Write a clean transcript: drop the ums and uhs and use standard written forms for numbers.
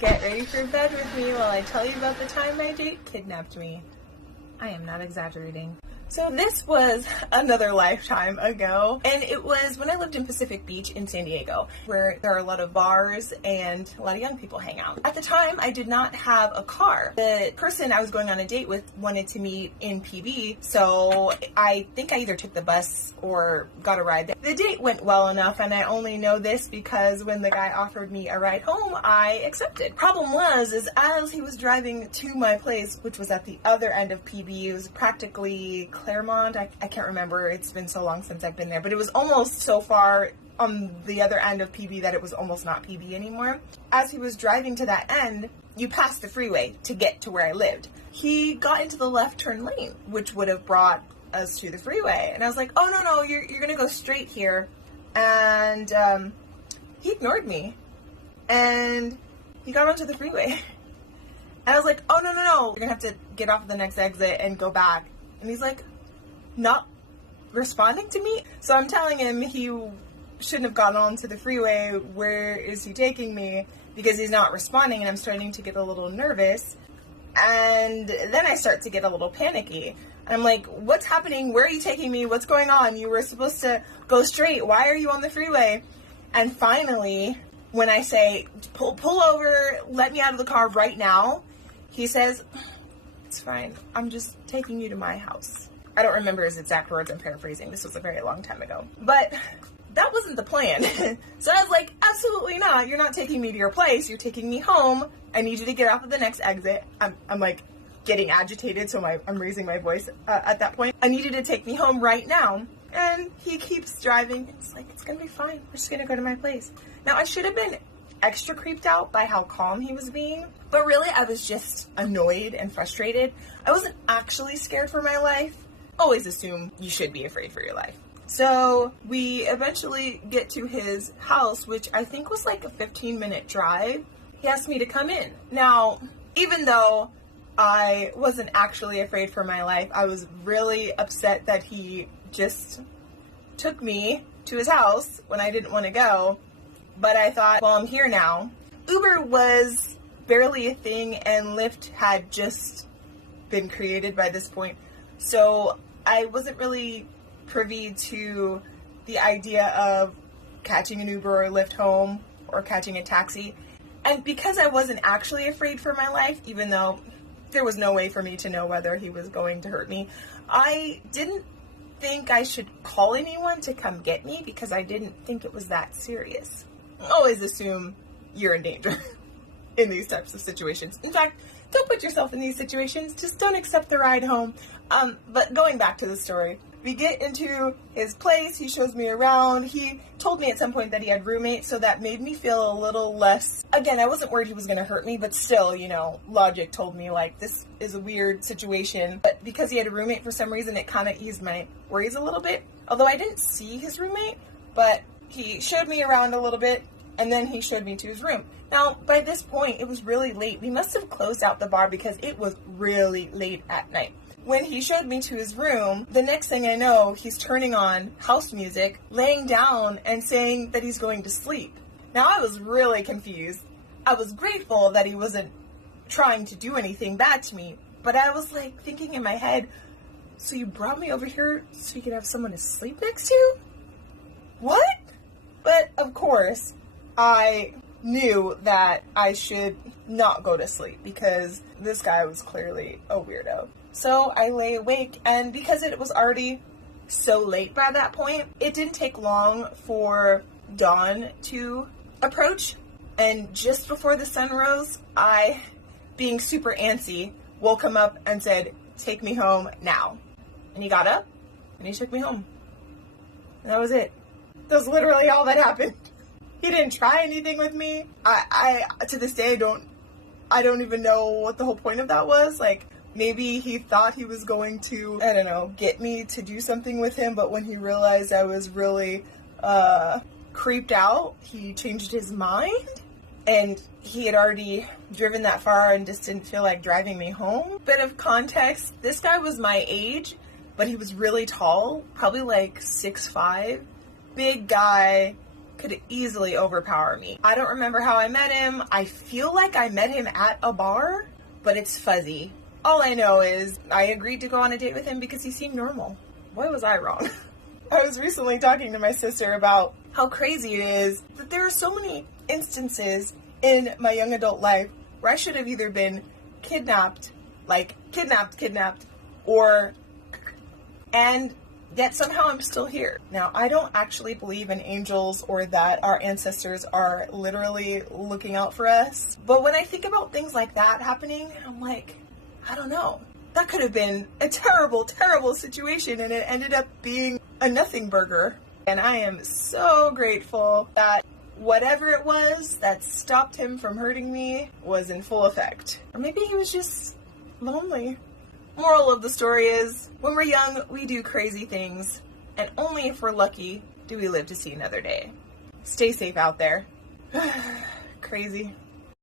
Get ready for bed with me while I tell you about the time my date kidnapped me. I am not exaggerating. So this was another lifetime ago, and it was when I lived in Pacific Beach in San Diego, where there are a lot of bars and a lot of young people hang out. At the time, I did not have a car. The person I was going on a date with wanted to meet in PB, so I think I either took the bus or got a ride there. The date went well enough, and I only know this because when the guy offered me a ride home, I accepted. Problem was, is as he was driving to my place, which was at the other end of PB, it was practically Claremont. I can't remember. It's been so long since I've been there, but it was almost so far on the other end of PB that it was almost not PB anymore. As he was driving to that end, you pass the freeway to get to where I lived. He got into the left turn lane, which would have brought us to the freeway. And I was like, oh, no, you're going to go straight here. And he ignored me. And he got onto the freeway. And I was like, oh, no, you're going to have to get off at the next exit and go back. And he's like, not responding to me. So I'm telling him he shouldn't have gotten onto the freeway. Where is he taking me? Because he's not responding, and I'm starting to get a little nervous. And then I start to get a little panicky. I'm like, what's happening? Where are you taking me? What's going on? You were supposed to go straight. Why are you on the freeway? And finally, when I say, pull over, let me out of the car right now, he says, it's fine. I'm just taking you to my house. I don't remember his exact words. I'm paraphrasing. This was a very long time ago. But that wasn't the plan. So I was like, absolutely not. You're not taking me to your place. You're taking me home. I need you to get off at the next exit. I'm like getting agitated, so I'm raising my voice at that point. I need you to take me home right now. And he keeps driving. It's like, it's going to be fine. We're just going to go to my place. Now, I should have been extra creeped out by how calm he was being, but really I was just annoyed and frustrated. I wasn't actually scared for my life. Always assume you should be afraid for your life. So we eventually get to his house, which I think was like a 15-minute drive. He asked me to come in. Now, even though I wasn't actually afraid for my life, I was really upset that he just took me to his house when I didn't want to go. But I thought, well, I'm here now. Uber was barely a thing, and Lyft had just been created by this point. So I wasn't really privy to the idea of catching an Uber or Lyft home or catching a taxi. And because I wasn't actually afraid for my life, even though there was no way for me to know whether he was going to hurt me, I didn't think I should call anyone to come get me because I didn't think it was that serious. Always assume you're in danger in these types of situations. In fact, don't put yourself in these situations. Just don't accept the ride home. But going back to the story, we get into his place. He shows me around. He told me at some point that he had roommates, so that made me feel a little less. Again, I wasn't worried he was going to hurt me, but still, logic told me, like, this is a weird situation. But because he had a roommate for some reason, it kind of eased my worries a little bit. Although I didn't see his roommate, but he showed me around a little bit, and then he showed me to his room. Now, by this point, it was really late. We must have closed out the bar because it was really late at night. When he showed me to his room, the next thing I know, he's turning on house music, laying down, and saying that he's going to sleep. Now, I was really confused. I was grateful that he wasn't trying to do anything bad to me, but I was like thinking in my head, so you brought me over here so you could have someone to sleep next to? What? But, of course, I knew that I should not go to sleep because this guy was clearly a weirdo. So I lay awake, and because it was already so late by that point, it didn't take long for dawn to approach. And just before the sun rose, I, being super antsy, woke him up and said, take me home now. And he got up, and he took me home. And that was it. That was literally all that happened. He didn't try anything with me. I to this day, I don't even know what the whole point of that was. Like, maybe he thought he was going to, I don't know, get me to do something with him, but when he realized I was really creeped out, he changed his mind, and he had already driven that far and just didn't feel like driving me home. Bit of context, this guy was my age, but he was really tall, probably like 6'5", big guy, could easily overpower me. I don't remember how I met him. I feel like I met him at a bar, but it's fuzzy. All I know is I agreed to go on a date with him because he seemed normal. Boy, was I wrong. I was recently talking to my sister about how crazy it is that there are so many instances in my young adult life where I should have either been kidnapped, or, and yet somehow I'm still here. Now, I don't actually believe in angels or that our ancestors are literally looking out for us. But when I think about things like that happening, I'm like, I don't know. That could have been a terrible, terrible situation, and it ended up being a nothing burger. And I am so grateful that whatever it was that stopped him from hurting me was in full effect. Or maybe he was just lonely. Moral of the story is, when we're young, we do crazy things, and only if we're lucky do we live to see another day. Stay safe out there. Crazy.